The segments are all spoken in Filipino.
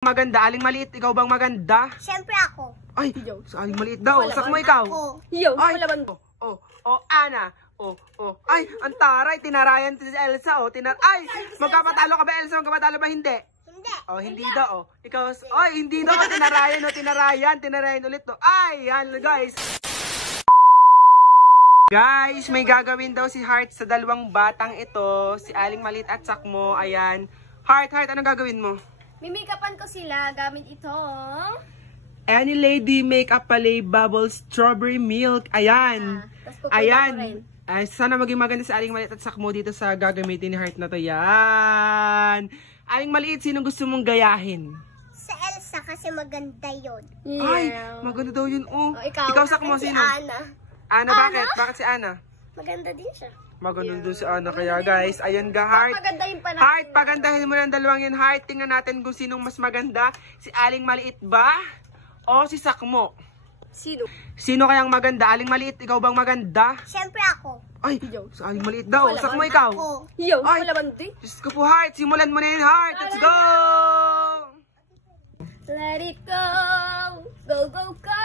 Maganda, Aling Maliit, ikaw bang maganda? Siyempre ako. Ay, sa Aling Maliit daw. Sakmo ikaw. Yo, ay, malaban. Ana. Ay, ang taray, tinarayan si Elsa, Ay, magkapatalo ka ba, Elsa? Magkapatalo ba, hindi? Hindi. Hindi daw, Ikaw, hindi daw, tinarayan ulit, Ay, yan, guys. Guys, may gagawin daw si Heart sa dalawang batang ito, si Aling Maliit at Sakmo. Ayan. Heart, anong gagawin mo? Mimikapan ko sila gamit itong Any Lady Makeup Palette Bubble Strawberry Milk. Ayan. Ayan. Ay, sana maging maganda si Aling Maliit at Sakmo dito sa gagamitin ni Heart na to. Yan. Aling Maliit, sinong gusto mong gayahin? Sa Elsa kasi maganda yun. Ay, maganda daw yun. Ikaw Sakmo, sino? Si Ana. Ana, bakit? Bakit si Ana? Maganda din siya. Maganda doon si Ana. Kaya guys, ayun ga, Heart. pagandahin pa natin. Heart, pagandahin mo ng dalawang yun, Heart. Tingnan natin kung sinong mas maganda. Si Aling Maliit ba? O si Sakmo? Sino kayang maganda? Aling Maliit, ikaw bang maganda? Siyempre ako. Ay, sa Aling Maliit daw. Sakmo ikaw. Yo, ay, malaban din. Diyos ko po, Heart. Simulan mo na yun, Heart. Let's go! Let it go. Go, go, go.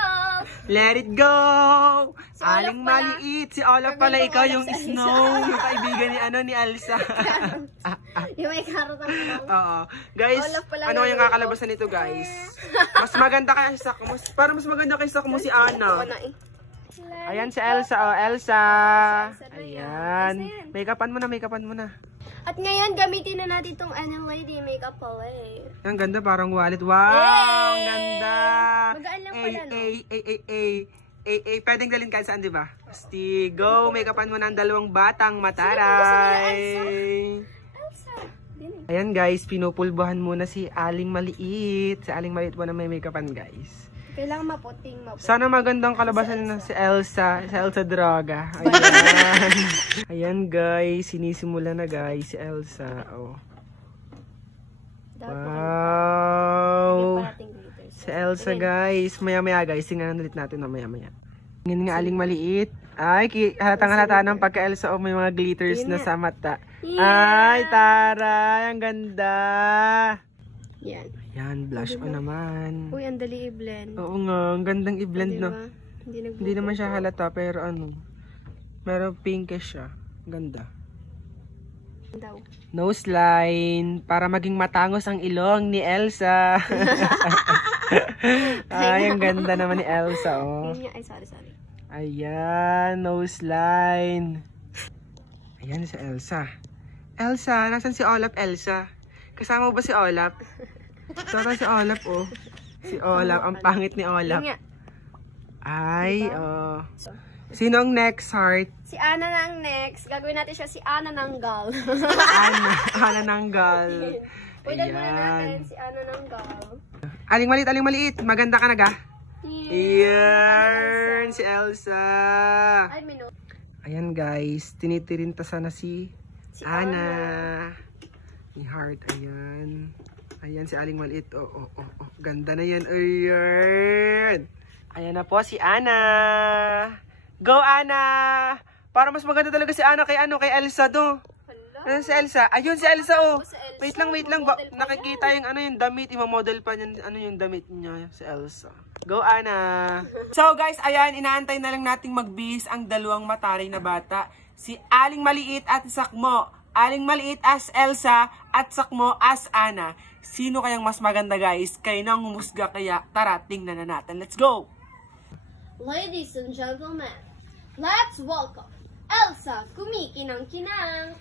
Let it go. Si Aling Olaf pala. Maliit. Si Olaf pala, Gagawin ko ikaw Olaf yung sa Snow. Yung kaibigan ni Elsa. Yung may karot ang Oo. Guys, Olaf pala ano yung yung kakalabasan nito, guys? Mas maganda kaya si Sakmo. Para mas maganda kay Sakmo si Ana. Ayan si Elsa. Elsa. Ayan. Make-upan mo na. At ngayon, gamitin na natin itong Any Lady Makeup Palette. Ang ganda, parang wallet. Wow! Ang ganda! Magaan lang pala, no? Pwedeng dalhin kahit saan, di ba? Basti, go! Make-upan mo ng dalawang batang mataray. Elsa. Ayan guys, pinupulbuhan muna si Aling Maliit. Si Aling Maliit po na may make-upan, guys. Kailangan maputing. Sana magandang kalabasan na si Elsa. Si Elsa Draga. Ayan. Ayan guys, sinisimula na guys si Elsa. Wow. Si Elsa guys. Maya-maya guys, tingnan ulit natin na maya-maya. Tingnan nga Aling Maliit. Ay, halatang-halata ng pagka-Elsa may mga glitters na sa mata. Ay, taray. Ang ganda. Yan. Yan, blush on naman. Uy, ang dali i-blend. Oo nga, ang gandang i-blend, no? Hindi naman siya halata, pero meron pinkish siya. Ganda. Nose line, para maging matangos ang ilong ni Elsa. Ay, ang ganda naman ni Elsa, Ay, sorry. Ayan, nose line. Ayan si Elsa. Elsa, nasan si Olaf, Elsa? Kasama mo ba si Olaf? Tara si Olaf, Si Olaf, ang pangit ni Olaf. Ay, Sino ang next, Heart? Si Ana na ang next. Gagawin natin siya si Ana Nanggal. Ana Nanggal. Pwede muna natin si Ana Nanggal. Aling Maliit. Maganda ka na ga? Yan, si Elsa. Ay, minute. Ayan guys, tinitirintasan na si Ana. Ni Heart, ayan. Ayan si Aling Maliit. Ganda na yan. Ayan. Ayan na po si Ana. Go, Ana! Para mas maganda talaga si Ana kay Elsa do. Ano si Elsa? Ayun si Elsa, Wait lang. Nakikita yung yung damit. Imamodel pa niya yung damit niya si Elsa. Go, Ana! So guys, ayan. Inaantay na lang nating magbihis ang dalawang mataray na bata. Si Aling Maliit at Sakmo. Aling Maliit as Elsa at Sakmo as Ana. Sino kayang mas maganda guys? Kayo nang humusga kaya tara tingnan na natin. Let's go! Ladies and gentlemen, let's welcome Elsa kumikinang-kinang.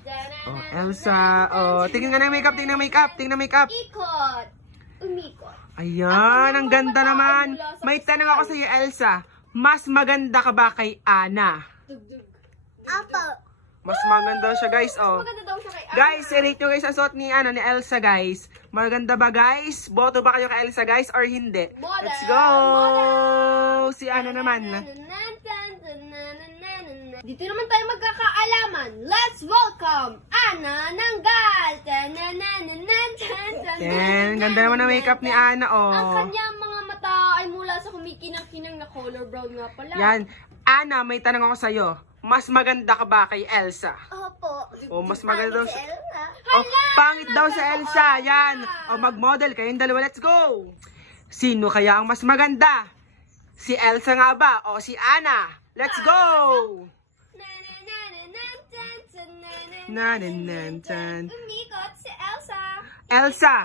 Elsa. Tingnan nga ng makeup. Tingnan makeup. Ikot. Umikot. Ayan, ang ganda naman. May tanong ako sa iyo, Elsa. Mas maganda ka ba kay Ana? Apo. Mas maganda siya, guys. Maganda daw siya kay Ana. Guys, i-rate nyo guys ang suot ni Elsa, guys. Maganda ba, guys? Boto ba kayo kay Elsa, guys, or hindi? Let's go! Si Ana naman. Dito naman tayo magkakaalaman. Let's welcome Ana Nanggal. Ganda naman ang makeup ni Ana, Ang kanyang mga mata ay mula sa kumikinang-kinang na color brown nga pala. Yan. Ana, may tanong ako sa'yo. mas maganda ka ba kay Elsa? Opo. O mas maganda daw Si si... Elsa. Oh, pangit daw si Elsa. Yan. O mag-model kayong dalawa. Let's go. Sino kaya ang mas maganda? Si Elsa nga ba? O si Anna? Let's go. Nananantan. Umikot si Elsa. Elsa.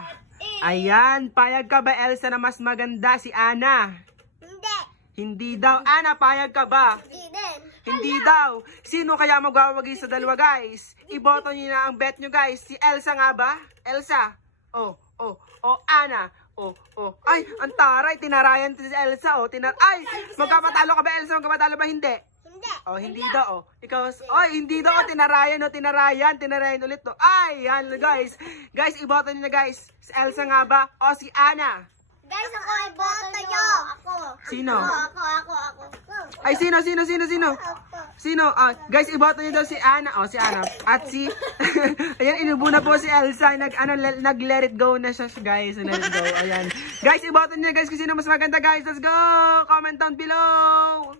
Ayan. Payag ka ba, Elsa, na mas maganda si Anna? Hindi. Hindi daw. Anna, payag ka ba? Hindi din. Hindi daw. Sino kaya magwawagi sa dalawa, guys? Iboto niyo na ang bet nyo, guys. Si Elsa nga ba? Elsa. Oh. Anna. Ay, ang taray. Tinarayan si Elsa, Ay, magkapatalo ka ba, Elsa? Magkapatalo ba? Hindi. Hindi. Hindi daw, Ikaw, hindi daw, Tinarayan ulit, Ay, yan, guys. Guys, iboto niyo na, guys. Si Elsa nga ba? O si Anna? Guys, ako iboto nyo. Ako. Sino? Ako. Ay, sino? Sino? Guys, iboto niyo daw si Anna. Si Anna. At si... Ayan, inubo na po si Elsa. Nag-let it go na siya, guys. Let it go. Ayan. Guys, iboto niyo, guys, kung sino mas maganda, guys. Let's go! Comment down below!